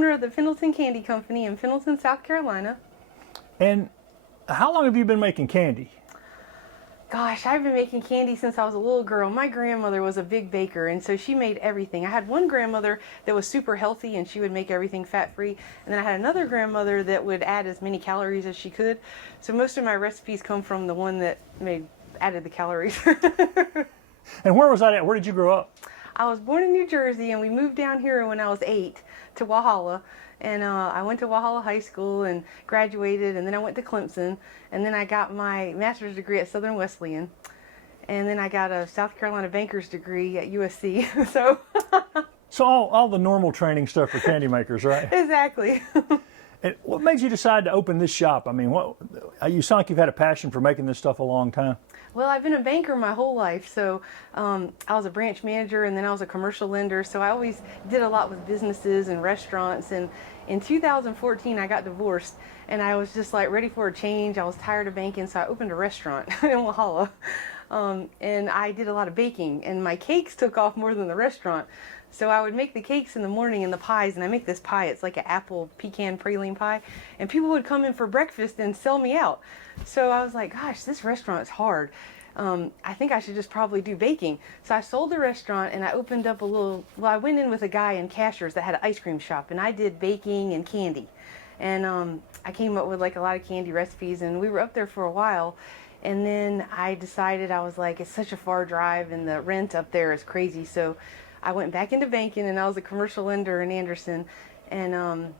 owner of the Pendleton Candy Company in Pendleton, South Carolina. And how long have you been making candy? Gosh, I've been making candy since I was a little girl. My grandmother was a big baker, and so she made everything. I had one grandmother that was super healthy, and she would make everything fat-free. And then I had another grandmother that would add as many calories as she could. So most of my recipes come from the one that added the calories. And where was that at? Where did you grow up? I was born in New Jersey, and we moved down here when I was 8 to Walhalla. And I went to Walhalla High School and graduated, and then I went to Clemson, and then I got my master's degree at Southern Wesleyan, and then I got a South Carolina banker's degree at USC. So all the normal training stuff for candy makers, right? Exactly. And what made you decide to open this shop? I mean, you sound like you've had a passion for making this stuff a long time. Well, I've been a banker my whole life, so I was a branch manager, and then I was a commercial lender, so I always did a lot with businesses and restaurants. And in 2014, I got divorced, and I was just like ready for a change. I was tired of banking, so I opened a restaurant in Walhalla, and I did a lot of baking, and my cakes took off more than the restaurant. So I would make the cakes in the morning and the pies, and I make this pie. It's like an apple pecan praline pie, and people would come in for breakfast and sell me out. So I was like, gosh, this restaurant's hard. I think I should just probably do baking. So I sold the restaurant, and I opened up I went in with a guy in Cashiers that had an ice cream shop, and I did baking and candy. And I came up with like a lot of candy recipes, and we were up there for a while. And then I decided, I was like, it's such a far drive, and the rent up there is crazy. So I went back into banking, and I was a commercial lender in Anderson. And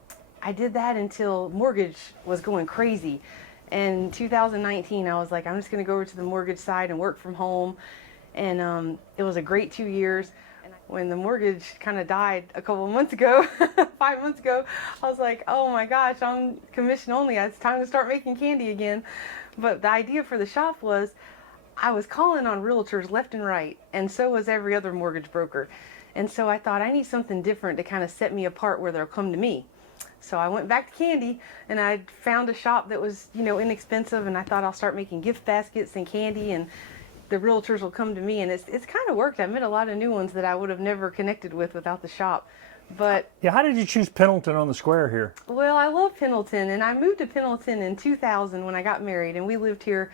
I did that until mortgage was going crazy. And in 2019, I was like, I'm just going to go over to the mortgage side and work from home. And it was a great 2 years. And when the mortgage kind of died a couple of months ago, 5 months ago, I was like, oh my gosh, I'm commission only. It's time to start making candy again. But the idea for the shop was, I was calling on realtors left and right, and so was every other mortgage broker. And so I thought, I need something different to kind of set me apart where they'll come to me. So I went back to candy, and I found a shop that was, inexpensive, and I thought I'll start making gift baskets and candy, and the realtors will come to me, and it's kind of worked. I met a lot of new ones that I would have never connected with without the shop. But yeah, how did you choose Pendleton on the square here? Well, I love Pendleton, and I moved to Pendleton in 2000 when I got married, and we lived here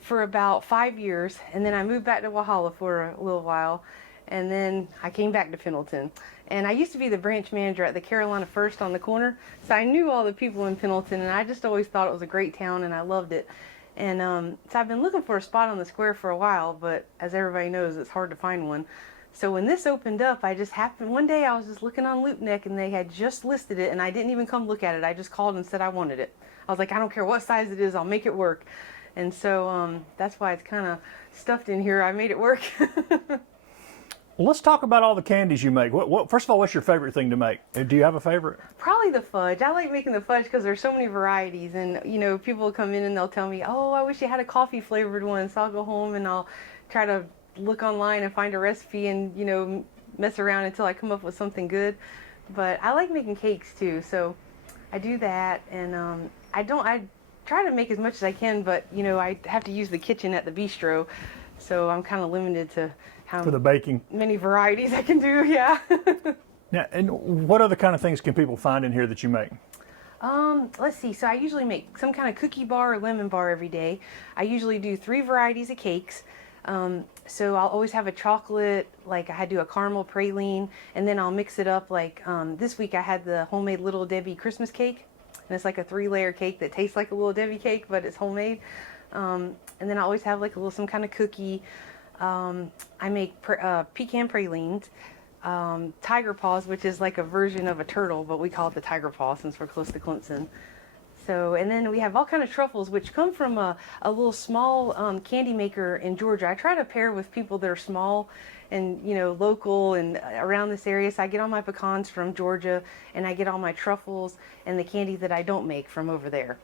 for about 5 years, and then I moved back to Walhalla for a little while, and then I came back to Pendleton. And I used to be the branch manager at the Carolina First on the corner, so I knew all the people in Pendleton, and I just always thought it was a great town, and I loved it. And so I've been looking for a spot on the square for a while, but as everybody knows, it's hard to find one. So when this opened up, I just happened, one day I was just looking on LoopNet, and they had just listed it, and I didn't even come look at it. I just called and said I wanted it. I was like, I don't care what size it is, I'll make it work. And so that's why it's kind of stuffed in here. I made it work. Well, let's talk about all the candies you make. First of all, what's your favorite thing to make? Do you have a favorite? Probably the fudge. I like making the fudge because there's so many varieties, and people will come in and they'll tell me, oh, I wish you had a coffee flavored one. So I'll go home and I'll try to look online and find a recipe and mess around until I come up with something good. But I like making cakes too, so I do that. And I try to make as much as I can, but I have to use the kitchen at the bistro, so I'm kind of limited to how for the baking many varieties I can do. Yeah. Now, and what other kind of things can people find in here that you make? Let's see. So I usually make some kind of cookie bar or lemon bar every day. I usually do 3 varieties of cakes. So I'll always have a chocolate, like I do a caramel praline, and then I'll mix it up. Like this week I had the homemade Little Debbie Christmas cake, and it's like a 3-layer cake that tastes like a Little Debbie cake, but it's homemade. And then I always have like some kind of cookie. I make pecan pralines, tiger paws, which is like a version of a turtle, but we call it the tiger paw since we're close to Clemson. So, and then we have all kind of truffles, which come from a little small candy maker in Georgia. I try to pair with people that are small and local and around this area. So I get all my pecans from Georgia, and I get all my truffles and the candy that I don't make from over there.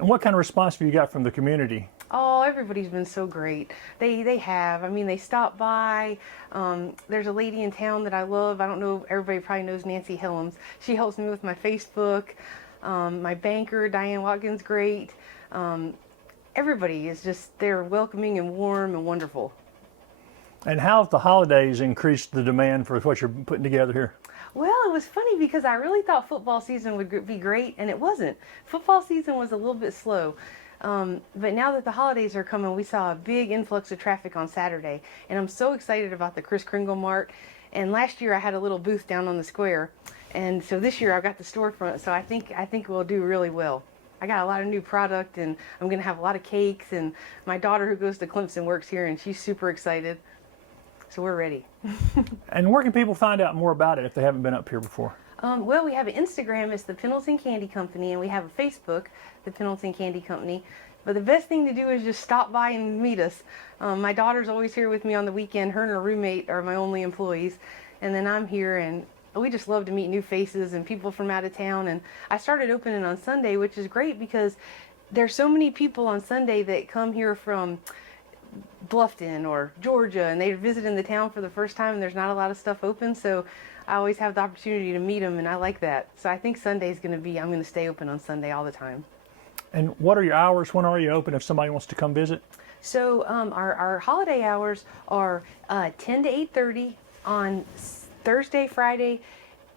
And what kind of response have you got from the community? Oh, everybody's been so great. They have. I mean, they stop by. There's a lady in town that I love. I don't know, everybody probably knows Nancy Helms. She helps me with my Facebook. My banker, Diane Watkins, great. Everybody is just, they're welcoming and warm and wonderful. And how have the holidays increased the demand for what you're putting together here? Well, it was funny because I really thought football season would be great, and it wasn't. Football season was a little bit slow. But now that the holidays are coming, we saw a big influx of traffic on Saturday, and I'm so excited about the Kris Kringle Mart. And last year I had a little booth down on the square, and so this year I've got the storefront. So I think we'll do really well. I got a lot of new product, and I'm gonna have a lot of cakes. And my daughter, who goes to Clemson, works here, and she's super excited. So we're ready. And where can people find out more about it if they haven't been up here before? Well, we have an Instagram, it's the Pendleton Candy Company, and we have a Facebook, the Pendleton Candy Company. But the best thing to do is just stop by and meet us. My daughter's always here with me on the weekend. Her and her roommate are my only employees. And then I'm here, and we just love to meet new faces and people from out of town. And I started opening on Sunday, which is great because there's so many people on Sunday that come here from Bluffton or Georgia, and they're visiting the town for the first time, and there's not a lot of stuff open, so I always have the opportunity to meet them, and I like that. So I think Sunday's going to be, I'm going to stay open on Sunday all the time. And what are your hours? When are you open if somebody wants to come visit? So our holiday hours are 10 to 8:30 on Thursday, Friday,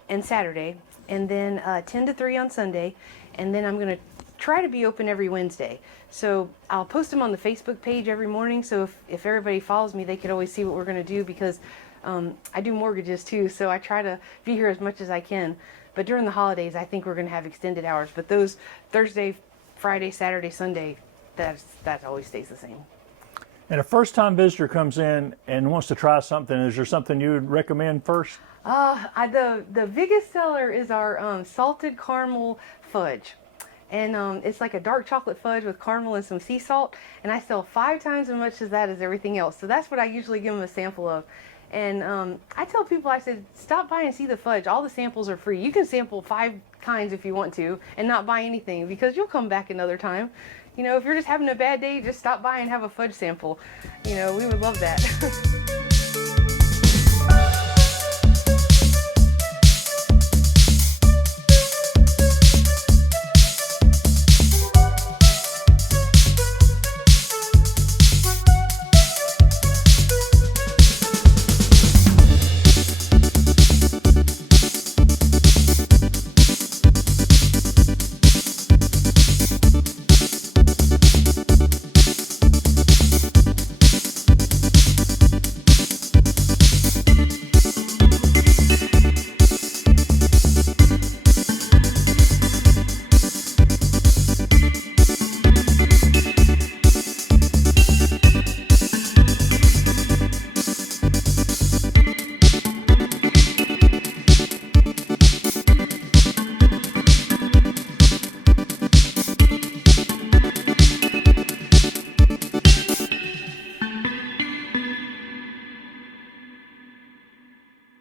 and Saturday, and then 10 to 3 on Sunday, and then I'm going to try to be open every Wednesday. So I'll post them on the Facebook page every morning, so if everybody follows me, they could always see what we're going to do, because I do mortgages too, so I try to be here as much as I can. But during the holidays, I think we're going to have extended hours. But those Thursday, Friday, Saturday, Sunday, that always stays the same. And a first-time visitor comes in and wants to try something, is there something you would recommend first? The biggest seller is our salted caramel fudge. And it's like a dark chocolate fudge with caramel and some sea salt. And I sell 5 times as much as that as everything else. So that's what I usually give them a sample of. And I tell people, I said, stop by and see the fudge. All the samples are free. You can sample 5 kinds if you want to and not buy anything, because you'll come back another time. You know, if you're just having a bad day, just stop by and have a fudge sample. You know, we would love that.